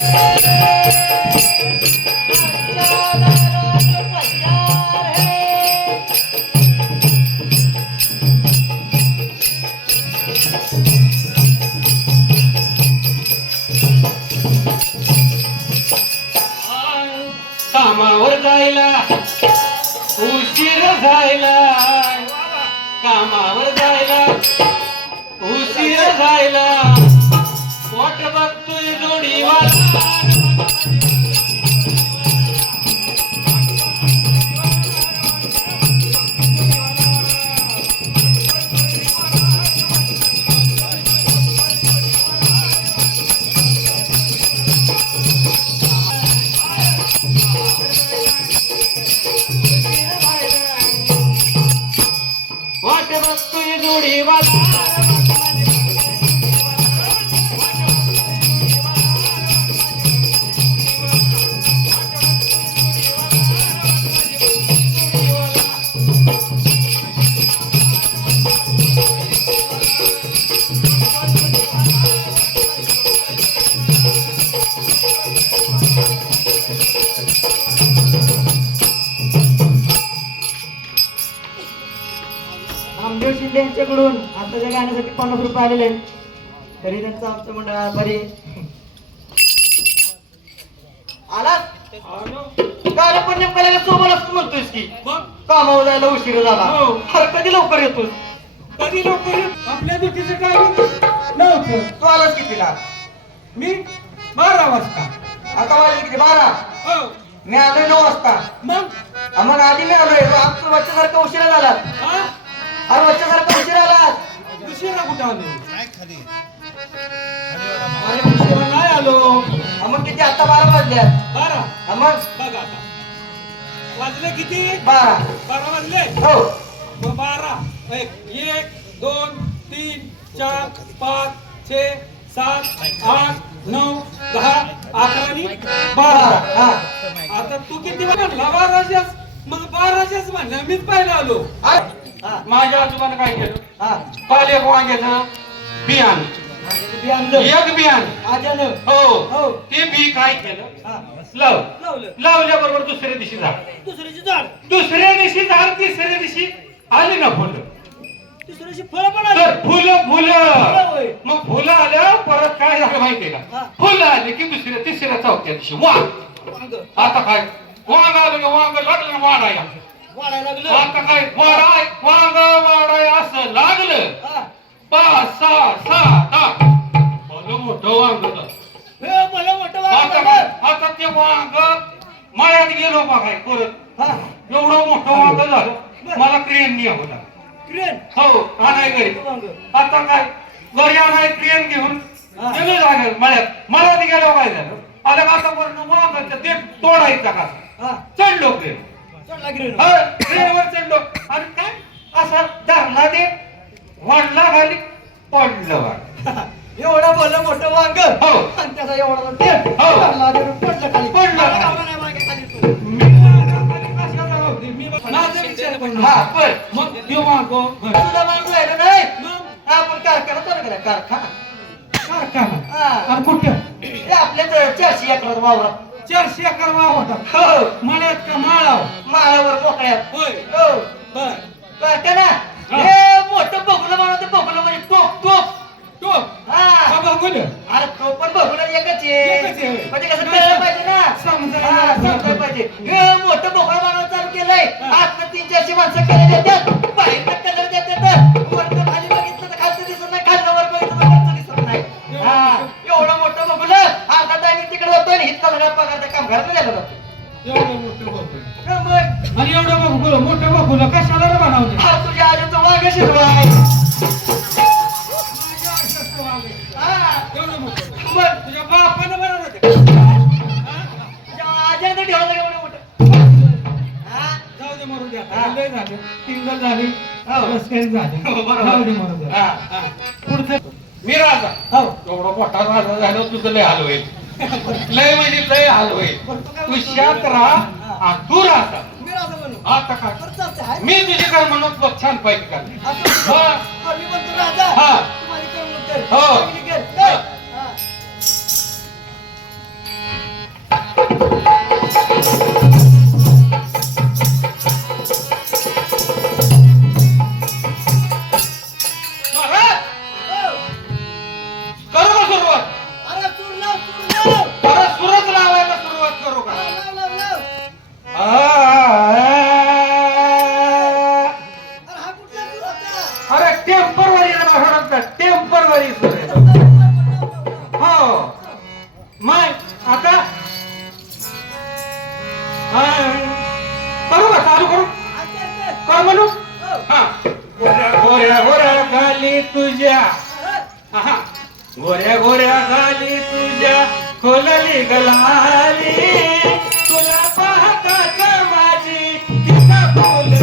कामावर जायला उशीर झाला, कामावर जायला उशीर झाला, वाट बघतोय जोडीवाला. वाट बघतोय जोडीवाला. रामदेव शिंदे यांच्याकडून आताच्या गाण्यासाठी 50 रुपये आलेले आहेत. तरी त्यांचं आमचं मंडळ आभारी आहे. आला गाणं पण नेमकं सोबत असतो म्हणतोयस की कामावर जायला उशीर झाला. अरे कधी लवकर येतोस? कधी लवकर आपल्या ड्युटीचं टायमिंग नव्हतं. तू आलास कितीला? मी 12 वाजता. आता वाजले किती? 12. हो मी आलोय 9 वाजता. मग आधी मी आलोय. आमचं वच्च्यासारखं उशिरा झाला. अरे वच्च्यासारखं उशिरा आला. उशिरा कुठं आलो? अरे उशिरा नाही आलो. मग किती? आता 12 वाजल्यात. 12. मग बघा आता वाजले किती? 12. 12 वाजले. हो. मग 12 1 2 3 4 5 6 7 8 9 10 11 12. हा. आता तू किती म्हणला? 12च्याच. मग 12च्याच म्हणलं. मीच पाहिलं आलो. माझ्या आजोबानं काय केलं? हा. पाले वांग्याचं बियाण, एक बियाण हो ते बी काय केलं? लावल्याबरोबर दुसऱ्या दिवशी झाड, दुसऱ्या दिवशी झाड, तिसऱ्या दिवशी आली ना फुलं, फुलं मग फुलं आल्या. परत काय झालं माहितीये का? फुलं आले की दुसऱ्या तिसऱ्या चौथ्या दिवशी वांग. आता काय वांग आलं का? वांग लागलं ना वाढायला. आता काय वांग वाढाय असं लागलं. 5 6 7 8 भलं मोठं वांग. आता ते वांग मळ्यात गेलो बघाय परत. एवढं मोठं वांग झालं. मला क्रेन न्यावं लागलं. हो आणाय घरी. आता काय घरी आणाय क्रेन घेऊन गेलो जाणार मळ्यात. मळ्यात गेलो काय झालं? आलं का आता वरनं वांग ते तोडायचा का? चढलो क्रेन. ट्रेनवर चढलो आणि काय असा धरला ते वाढला खाली पडलं वांग. एवढं भलं मोठं वांग. हो. आणि त्याचा एवढा टेप. हो. पडलं खाली. हा बर मग देव मागो तुला माणूस राहिलं नाही. आपण कारखाना चालू केला. कारखाना आणि कुठं? हे आपल्या 400 एकरात वावर. 400 एकर वाव होता. हो. मळ्यात का माळाव? माळावर मोकळ्यात. होय. हो. बर कारखाना हे मोठं बघलं म्हणा. बघलं म्हणजे टोप. का बघून? अरे तो पण बघलं एकच एकच आहे. आहे. म्हणजे कसं कळलं पाहिजे ना. समजायला पाहिजे. हे मोठं बोकळा बनवायला चालू केलंय. आतनं 300-400 माणसं केले देतात. बाहेरनं कलर देतात. वरनं खाली बघितलं तर खालचं दिसत नाही. खालनं वर बघितलं तर वरचं दिसत नाही. एवढं मोठं बघलं. अर्धा टायमिंग तिकडे होतो आणि हित सगळ्या पगारच्या कामगारांना गेलं जातं. एवढं मोठं बघून मग आणि एवढं बघून मोठं बघून कशाला रे बनवते? तुझ्या आजूचं वाघ शिरवाय. एवढं मोठं मग तुझ्या बापानं बनवलं. आज्यानं ठेवलं एवढं मोठं. जाऊ दे मरून द्या. लय झालं. टिंगल झाली. रस्त्याने झाली. बरोबर. जाऊ दे मरून द्या. पुढचं मी राजा. एवढं मोठा राजा झालं तुझं लय हाल होईल. लय म्हणजे लय हाल होईल. तू शांत राहा. तू राहा. आता काय मी तुझी कर म्हणून बघ छान पाहिजे का? हो. आता हा. करू का चालू करू कर म्हणू हा. गोऱ्या गोऱ्या गोऱ्या गाली तुझ्या हा. गोऱ्या गोऱ्या गाली तुझ्या खोलली गलाली तुला पाहताच माझी तिचा बोल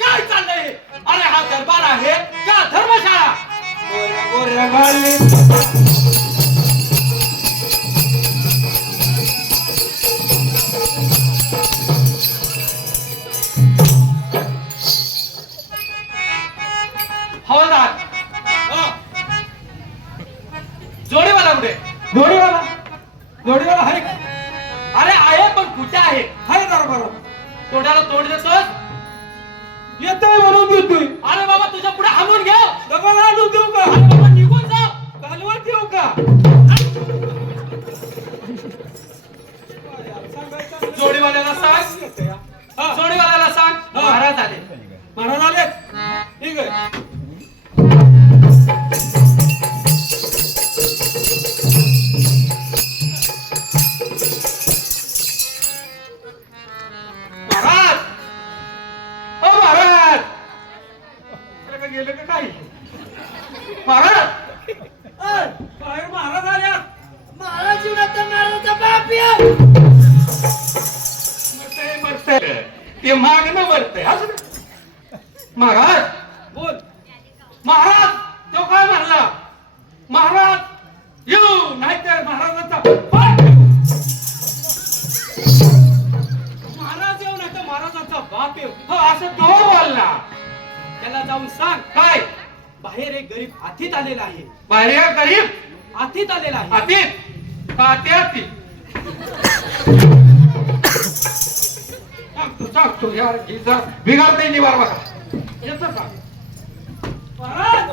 काय चाललंय? अरे हा दरबार आहे का धर्मशाळा? गोऱ्या गोऱ्या गाली हवालदार जोडीवाला कुठे? जोडीवाला जोडीवाला आहे का? अरे आहे पण कुठे आहे? आहे दरबार तोंडाला तोंड देतोस येतोय म्हणून देतोय. अरे बाबा तुझ्या पुढे हाणून घे दगड आणून देऊ का? अरे बाबा निघून जा कालवत देऊ का? जोडीवाल्याला सांग जोडीवाल्याला सांग महाराज आले. महाराज आले ठीक आहे. महाराज ओ महाराज अरे का गेलं का काही? महाराज बाहेर महाराज आल्या. महाराज जीवनाचा महाराजचा बाप या. मरतंय ते मागणं मरतंय असं नाही. महाराज बोल. महाराज तो काय म्हणला? महाराज येऊ नाहीतर महाराजांचा पाय घेऊ. महाराज येऊ नाहीतर महाराजांचा बाप येऊ हो असं तो बोलला. त्याला जाऊन सांग काय बाहेर एक गरीब आथीत आलेला आहे. बाहेर गरीब आथीत आलेला आहे. अतीत का ते अतीत सांगतो यार बिघाडता निवार बघा येतं का? महाराज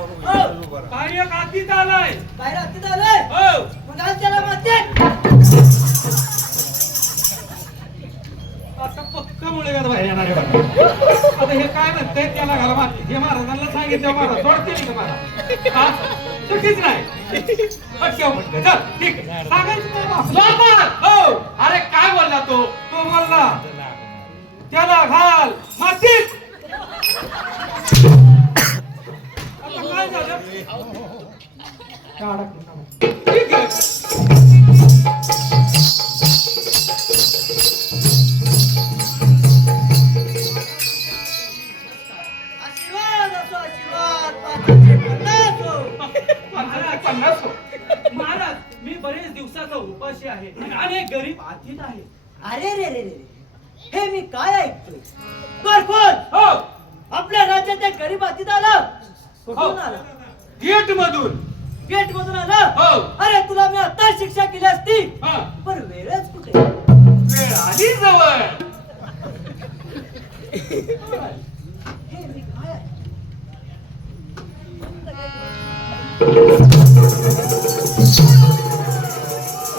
काय एक अतीत आलाय. बाहेर आथीत आलाय हो मग आज त्याला म्हणते आता पक्का मुळे बाहेर येणार आहे बघा. आता हे काय म्हणतंय त्याला घाला मारली. हे महाराजांना सांगितलं महाराज सोडते का मला? चुकीच नाही पटक्या म्हणते चल ठीक आहे. सांगायचं नाही बा. दरबार हो अरे काय बोलला तो? तो बोलला त्याला घाल मातीत. आता काय झालं? ठीक आहे. आशीर्वाद असो आशीर्वाद पाठाचे पन्नास हो. 50 हो. महाराज मी बरेच दिवसाचा उपाशी आहे आणि एक गरीब आथीत आहे. अरे रे रे रे हे मी काय ऐकतोय? कोण हो आपल्या राज्यात एक गरीब आथीत आला. कुठून आला? गेट मधून. गेट मधून आला. हो. अरे तुला मी आता शिक्षा केली असती हा. पण वेळच कुठे? वेळ आली जवळ. हे मी काय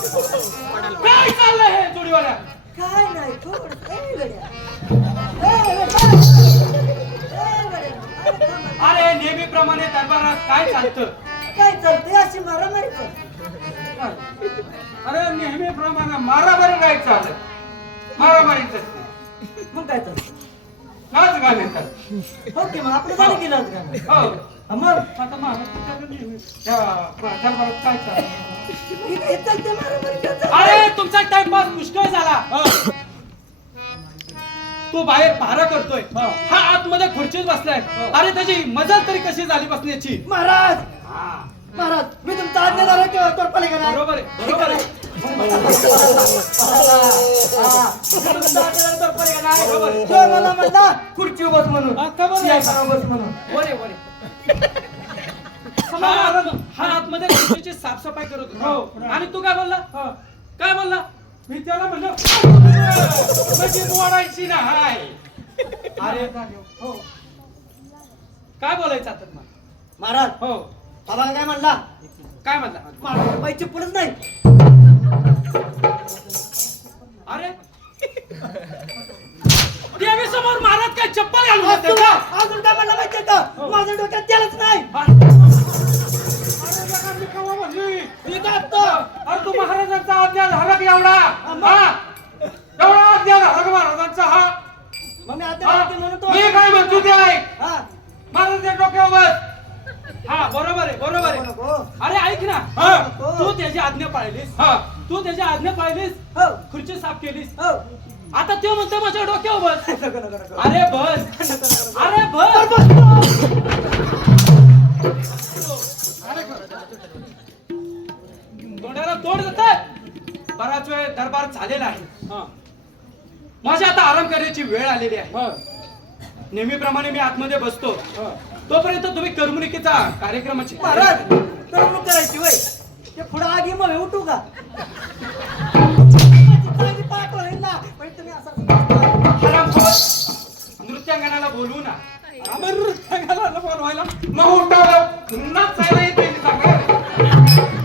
काय चाललंय हे जोडीवाल्या? काय नाही थोडं अरे नेहमीप्रमाणे दरबारात काय चालतं? काय चालतंय अशी मारामारी अरे नेहमीप्रमाणे मारामारी नाही चालत, मारामारीच असते. मग काय चालतं नाच गाणे चालत. हो की मग आपलं झालं की नाच गाणं? हो मग आता महाराष्ट्रात नेहमी त्या दरबारात काय चालतं? हे चालते मारामारी का चालते? अरे तुमचा टाइमपास पुष्कळ झाला. तो बाहेर पहारा करतोय, हा आतमध्ये खुर्चीत बसलाय. अरे त्याची मजा तरी कशी झाली बसण्याची? महाराज महाराज मी तुमचा आज्ञाधार आहे किंवा तोडपाली करणार बरोबर आहे, बरोबर आहे. मला म्हणला खुर्ची बस म्हणून हा, खबर आहे. सिंहासनावर बस म्हणून वरे वरे. हा आतमध्ये खुर्चीची साफसफाई करत होता. आणि तू काय बोलला? काय बोलला? मी त्याला म्हणलं म्हणजे मोडायची ना हाय. अरे हो, काय बोलायचं आता तुम्हाला? महाराज हो, बाबाला काय म्हणला काय म्हणला? महाराज पैसे पुढेच नाही अरे देवी समोर महाराज काय चप्पल घालून येते का? अजून काय म्हणला माहितीये का माझ्या डोक्यात त्यालाच नाही अरे तू महाराजांचा आज्ञा झाला की एवढा हा? एवढा आज्ञा झाला का महाराजांचा हा? मग मी हा? आता म्हणून तो मी काय म्हणतो ते ऐक. हा महाराजांच्या डोक्यावर बस. हा बरोबर आहे, बरोबर आहे. नको अरे ऐक ना, हा. तू त्याची आज्ञा पाळलीस, हा. तू त्याची आज्ञा पाळलीस, हो खुर्ची साफ केलीस. हो आता तो म्हणतो माझ्या डोक्यावर बस. नको नको नको अरे बस, अरे बस. तोंडाला तोड देतात. बराच वेळ दरबार झालेला आहे. माझी आता आराम करण्याची वेळ आलेली आहे. नेहमीप्रमाणे मी आतमध्ये बसतो. तोपर्यंत तुम्ही करमणुकीचा कार्यक्रमाची महाराज तर मग करायची वय ते पुढे आगी मग उठू का पाठ होईल ना पण तुम्ही हरामखोर. नृत्यांगनाला बोलवू ना. आम्ही नृत्यांगनाला बोलवायला मग उठावं नाचायला येते की चांगलं?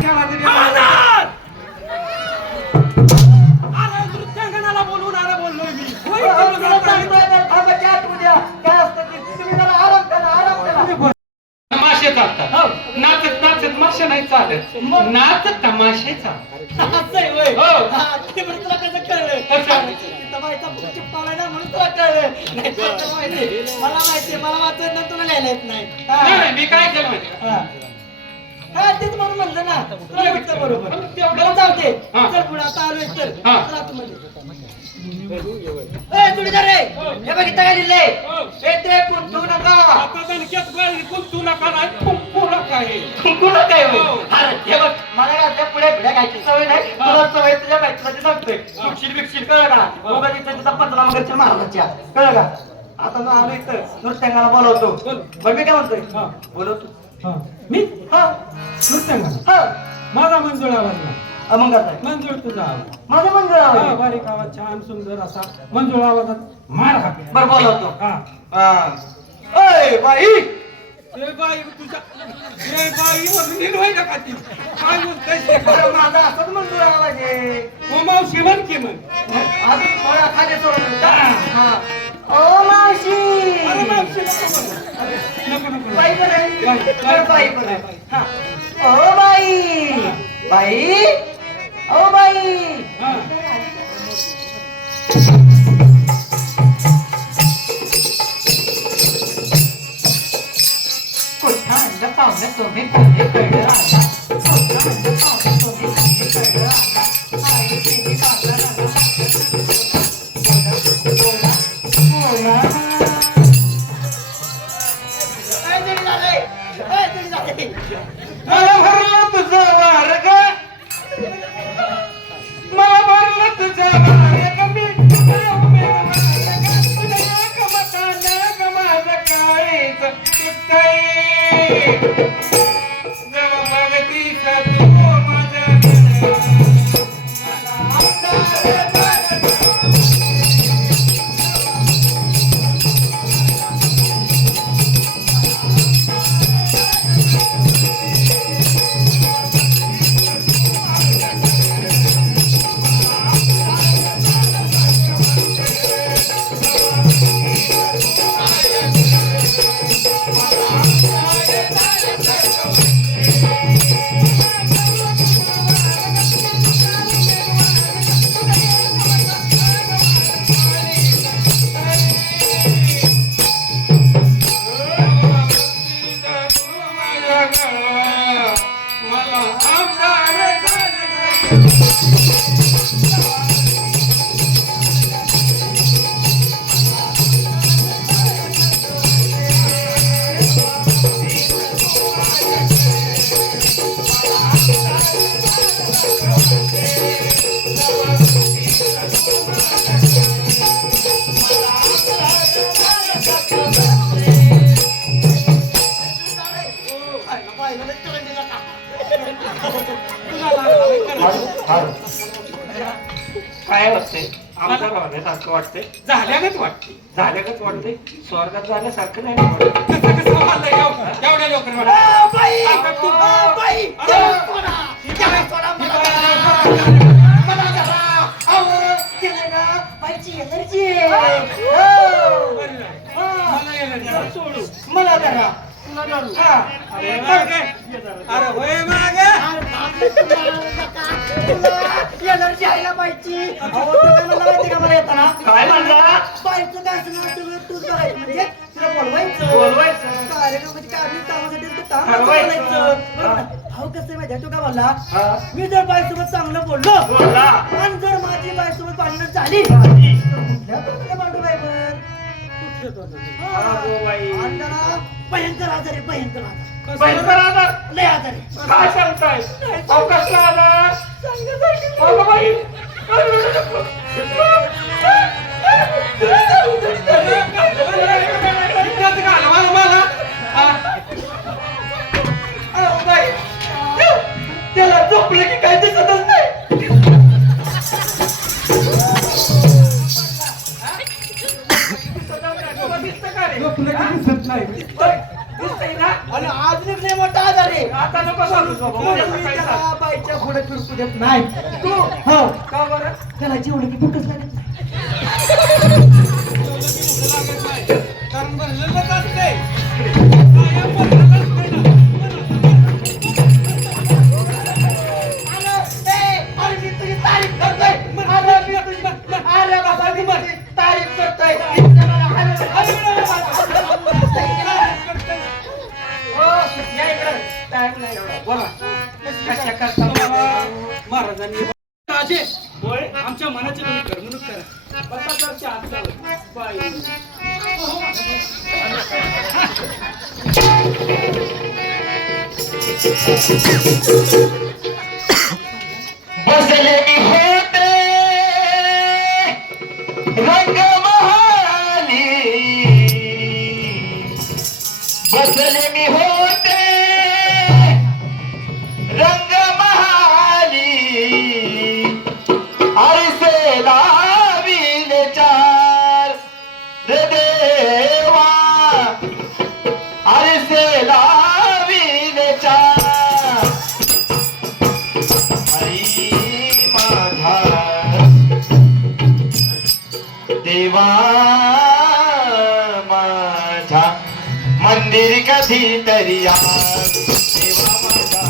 त्याला तरी आनंद! अरे नृत्यांगनाला बोलवून आला बोललोय मी. तमाशे चालतात. नाचत नाचत माशा नाही चालत, नाच तमाशे चालतात. हो. तुला कसं कळलं कसं? तिथं बाईचा चिप्पा नाही ना म्हणून तुला कळलं नाही तर तुला माहिती मला माहिती मला वाचत नाही तुला लिहायला येत नाही नाही, मी काय केलं माहिती का? हा. हा तेच म्हणून म्हणलं ना तुला वाटतं बरोबर तेवढं- बरं जाऊ दे हा. चल पुढे आता आलोय तर हा. चल आतमध्ये. ए जोडीदार रे हे बघ इथं काय लिहिलंय येते कुंठू नका आता दणक्यात गळ कुंतू नका नाही, फुंकू नका हे. कुंकू नका हे हो. बघ. अरे हे बघ मला काय त्या पुढे भिड्या खायची सवय नाही तुला सवय तुझ्या बायकोला सांगतोय सुटशील बिकशील कळलं का उगा तिथं तिथं पतला मगरच्या महाराजाच्या कळलं का आता मी आलो इथं नृत्यांगाला बोलवतो बरं मी काय म्हणतोय हा. बोलवतो मी हा नृत्यांगना हा माझा मंजुळा वाजला. मग काय मंजुळ तुझा आवाज. माझं पण हा, जरा बारीक आवाज छान सुंदर असा मंजुळा आवाजात मार हाकला. बरं बोलवतो हा. हा ओय बाई ए बाई तुझा ए बाई वरून होय ना का ती काय बोलतेस हे? अरे माझा असंच म्हणतो आवाज आहे ओ मावशी म्हण की म्हण. अजून थोडा खाली सोडून हा ओ मावशी अरे मावशी नको म्हण. अरे, नको नको बाई पण आहे बाई, बरं, बाई पण आहे हा ओ बाई बाई ओ बाई हा. कोठांड पाहुणे तुम्ही कोणी कळलं आला कोठांड पाहुणे तुम्ही कोणी कळलं आला आई देवी बाजाराला बोला बोला ए तरी झाले ए तरी झाले मला भरलं तुझं वार ग, मला भरलं तुझं वार ग, मी तुझ्या उभे वार ग, तुझ्या एकमतानं ग माझं काळीज तुटतंय. जेव्हा बघतीस तू माझं काय वाटतंय आमदार व्हाण्यासारखं वाटतंय झाल्यागत वाटते झाल्यागत वाटतंय स्वर्गात जाण्यासारखं नाही वाटत. कसं कसं वाढलंय एवढ्या लवकर आ, बाई! आता तू- आ, बाई! अरे! त्याला सोडा! त्याला सोडा, मला धरा! मला धरा! अहो, त्याला ना बाईची एनर्जी आहे. हो. हा. मला येणार सोडू मला धरा. हा. अरे मागे अरे होय मागे एनर्जी आहे ना बाईची. अहो, तो काय म्हणला माहिती का मला येताना? काय म्हणला? बाईचं काय असणार सगळं तूच करायचं. म्हणजे तुला बोलवायचं. कार्यक्रमाची काढणी कामासाठी तू काम ठरवायचं. बोलायचं. बरोबर ना? अहो, कसं आहे माहिती आहे? तू काय बोलला? हा. मी जर बाईसोबत चांगलं बोललो बोलला. आणि जर माझी बाईसोबत भांडणं झाली तर कुठल्या तोंडाने भांडू बाईवर? हा. अगो बाई. आणि त्याला भयंकर आजार आहे, भयंकर आजार. भयंकर आजार. लय आजार आहे. काय सांगताय अहो कसला आजार अगं बाई अहो, बाई, त्याला झोपलं की काय दिसतच नाही. दिसत नाही दिसतंय ना आणि आज लय मोठा आजार आहे. आता नको सांगू बाबा. म्हणून मी काय त्याला सांग? बाईच्या पुढे फिरकू देत नाही. तू हो, का बरं त्याला जेवढं की भूकच लागत नाही. कारण बनलेलंच असते कायम बनलेलं असते ना. अरे मी तुझी तारीफ करतोय. अरे बाबा मी तुझी तारीफ करतोय. हो या इकडं टाइम नाही एवढा बोला कशा करता महाराजांनी राजे होय आमच्या मनाची तुम्ही करमणूक करा बसा चर्चा आजकाल बाई बसले मी होते रंगमहाली. बसले मी होते रंगमहाली. आरसे लाविले चार रे देवा. आरसे लाविले चार. आई माझा देवा माझा मंदिर कधी तरी या. देवा माझा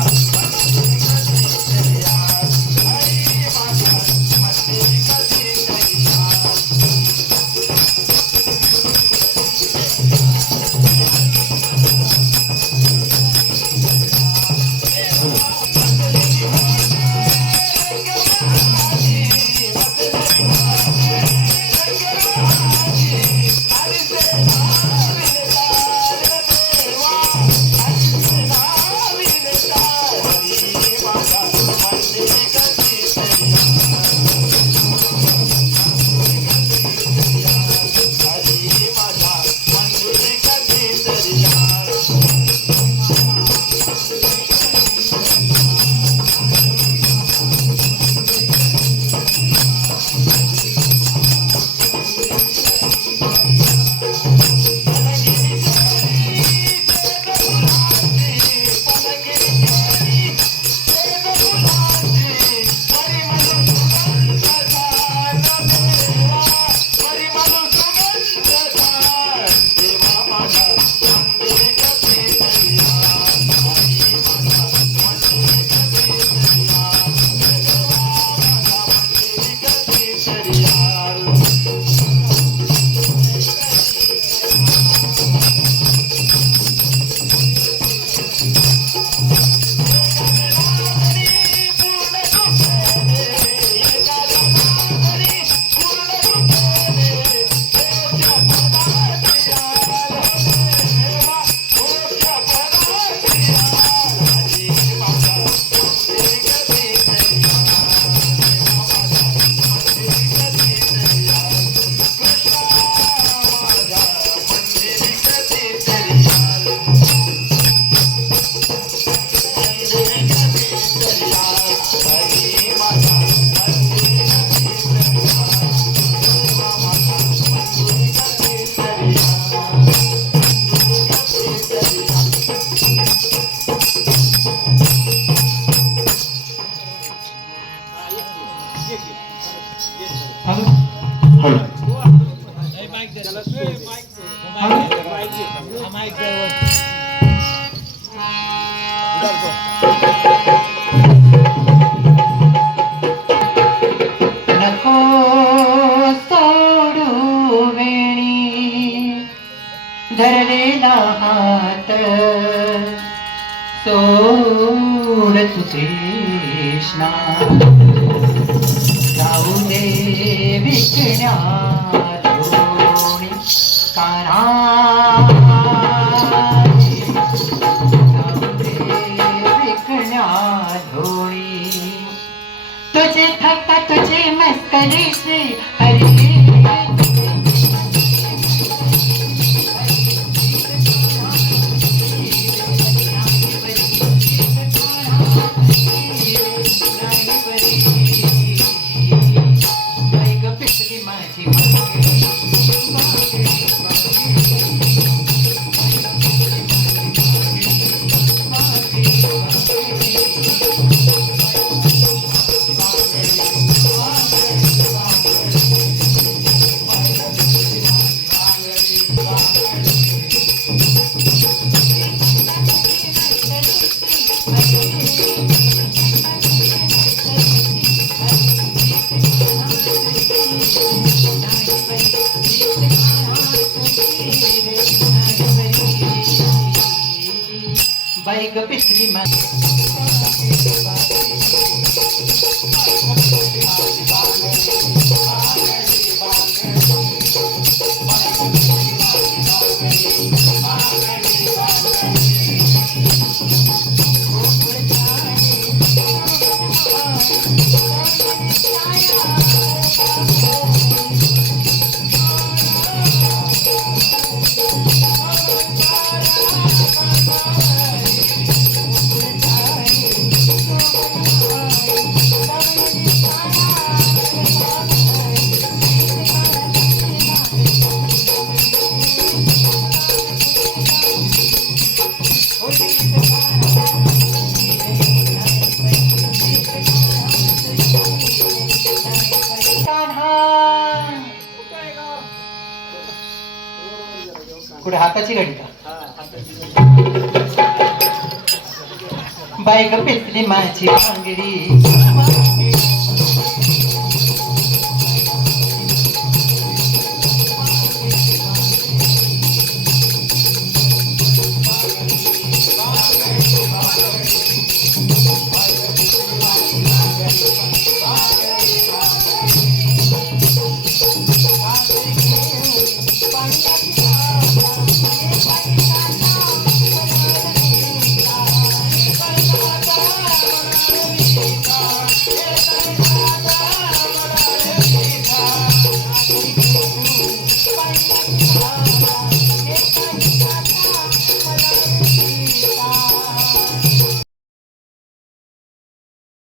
सोड तू कृष्णा जाऊ दे विकण्या दोणी काना जाऊ दे विकण्या दोणी तुझे थक्का तुझे मस्करी से हरी बाईक पिसली मा कुठे हाताची गाडी का बाईक पिसली माझी भांगडी